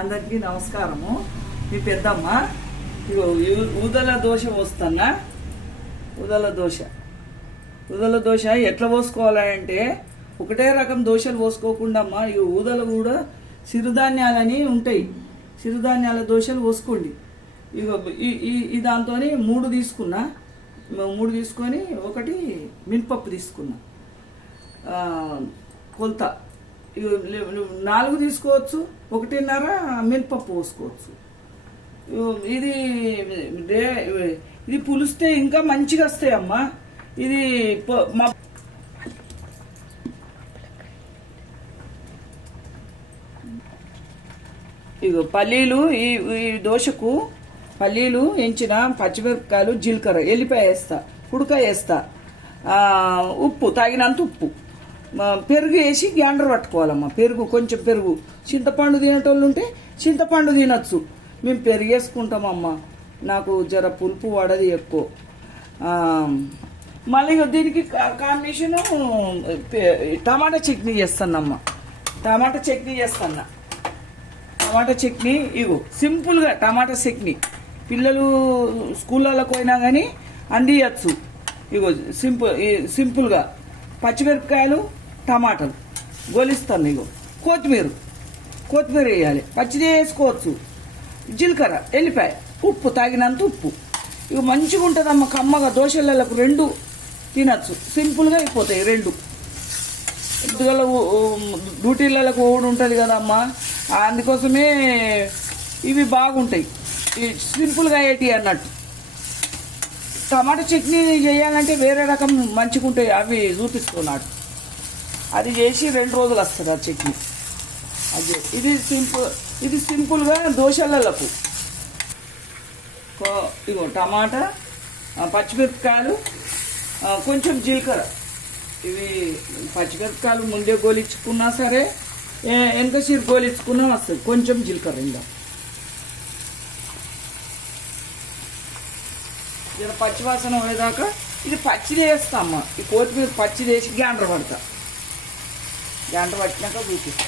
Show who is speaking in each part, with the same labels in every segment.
Speaker 1: అందరికీ నమస్కారము. మీ పెద్దమ్మ ఇగో ఊదల దోశ పోస్తున్నా. ఊదల దోశ. ఊదల దోశ ఎట్లా పోసుకోవాలంటే ఒకటే రకం దోశలు పోసుకోకుండా అమ్మా ఈ ఊదలు కూడా సిరుధాన్యాలని ఉంటాయి. సిరుధాన్యాల దోశలు పోసుకోండి. ఇగో ఈ దాంతో మూడు తీసుకున్నా. మూడు తీసుకొని ఒకటి మినపప్పు తీసుకున్నా. కొలత. నాలుగు తీసుకోవచ్చు ఒకటిన్నర మినపప్పు పోసుకోవచ్చు. ఇది ఇది పులిస్తే ఇంకా మంచిగా వస్తాయి అమ్మా ఇది మా ఇగో పల్లీలు ఈ ఈ దోశకు పల్లీలు ఎంచిన పచ్చిమిరపకాయలు జీలకర్ర ఎల్లిపాయ వేస్తా ఉడక వేస్తా. ఉప్పు తగినంత ఉప్పు. పెరుగు వేసి గ్యాండర్ పట్టుకోవాలమ్మా. పెరుగు కొంచెం పెరుగు. చింతపండు తినేటోళ్ళు ఉంటే చింతపండు తినచ్చు. మేము పెరుగు వేసుకుంటామమ్మా. నాకు జర పులుపు పడది ఎక్కువ. మళ్ళీ దీనికి కాంబినేషన్ టమాటా చట్నీ చేస్తానమ్మా. టమాటా చట్నీ చేస్తాను టమాటా చట్నీ ఇగో సింపుల్గా టమాటా చట్నీ. పిల్లలు స్కూళ్ళలోకి పోయినా కానీ అందియచ్చు. ఇగో సింపుల్ సింపుల్గా. పచ్చిమిరపకాయలు టమాటాలు. గోలిస్తాను ఇగో కొత్తిమీర. కొత్తిమీర వేయాలి. పచ్చిది వేసుకోవచ్చు జీలకర్ర ఎల్లిపాయ. ఉప్పు తాగినంత ఉప్పు. ఇవి మంచిగా ఉంటుందమ్మ కమ్మగా. దోశలకు రెండు తినచ్చు. సింపుల్గా అయిపోతాయి రెండు. పొద్దుగల డ్యూటీలకు ఓడి ఉంటుంది కదమ్మా. అందుకోసమే ఇవి బాగుంటాయి. సింపుల్గా అయ్యేటి అన్నట్టు. టమాటా చట్నీ చేయాలంటే వేరే రకం మంచిగా ఉంటాయి అవి చూపిస్తున్నాడు. అది చేసి రెండు రోజులు వస్తుంది ఆ చట్నీ. అదే ఇది సింపుల్ ఇది సింపుల్గా దోశలకు ఇగో టమాటా పచ్చిమిరపకాయలు కొంచెం జీలకర్ర. ఇవి పచ్చిమిరపకాయలు ముందే గోలించుకున్నా సరే ఏ- ఎంత సీరు గోలించుకున్నా వస్తుంది. కొంచెం జీలకర్ర ఇందా జర పచ్చివాసన పోయేదాకా ఇది పచ్చిది వేస్తా అమ్మ. ఈ కొత్తిమీర పచ్చిది వేసి గ్యాండ్ర పడతా. గ్యాండ్ర పట్టినాక చూపిస్తా.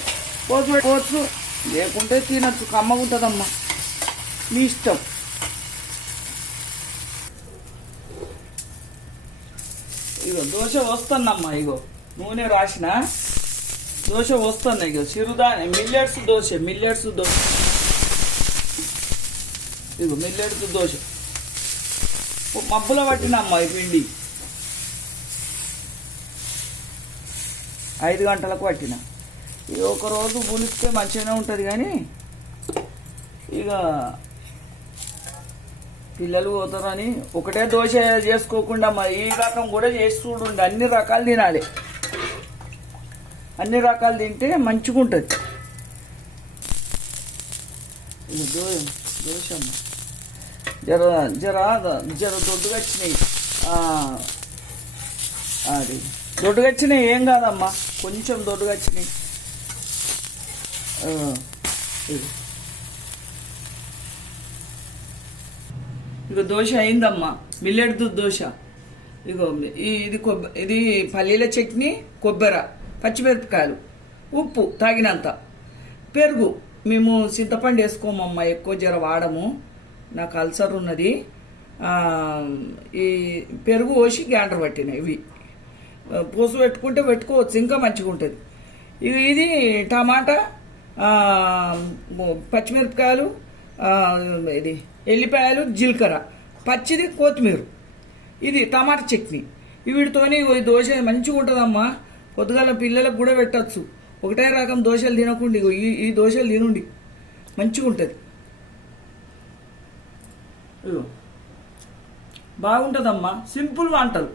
Speaker 1: కోసు కోసు లేకుంటే తినచ్చు కమ్మగా ఉంటుందమ్మా. మీ ఇష్టం. ఇగో దోశ వస్తుందమ్మా ఇగో. నూనె రాసిన. దోశ వస్తుంది ఇగో చిరుధాన్య మిల్లెట్స్ దోశ మిల్లెట్స్ దోశ. ఇగో మిల్లెట్స్ దోశ. మబ్బులో పట్టినమ్మా ఈ పిండి. ఐదు గంటలకు పట్టిన. ఇక ఒకరోజు పులిస్తే మంచిగానే ఉంటుంది కానీ ఇక పిల్లలు పోతారని ఒకటే దోశ చేసుకోకుండా మరి ఈ రకం కూడా చేసి చూడండి. అన్ని రకాలు తినాలి. అన్ని రకాలు తింటే మంచిగా ఉంటుంది దోశ అమ్మ. జర జర జర దొడ్డుగా వచ్చినాయి అది. దొడ్డుగా వచ్చినాయి ఏం కాదమ్మా? కొంచెం దొడ్డుగా వచ్చినాయి ఇక దోశ అయిందమ్మా. మిల్లెట్ దోశ. ఇగో ఈ ఇది కొబ్బ ఇది పల్లీల చట్నీ కొబ్బరి పచ్చిమిరపకాయలు ఉప్పు తాగినంత. పెరుగు మేము చింతపండు వేసుకోమమ్మా ఎక్కువ జర వాడము. నాకు అల్సర్ ఉన్నది. ఈ పెరుగు పోసి గ్యాండర్ పట్టినాయి ఇవి. పూసు పెట్టుకుంటే పెట్టుకోవచ్చు ఇంకా మంచిగా ఉంటుంది. ఇది ఇది టమాటా పచ్చిమిరపకాయలు ఇది ఎల్లిపాయలు జీలకర్ర. పచ్చిది కొత్తిమీర. ఇది టమాటా చట్నీ. వీటితోని దోశ మంచిగా ఉంటుందమ్మా. పొద్దుగాల పిల్లలకు కూడా పెట్టచ్చు. ఒకటే రకం దోశలు తినకుండా ఈ ఈ దోశలు తినండి మంచిగా ఉంటుంది. బాగుంటుందమ్మా. సింపుల్ వంటలు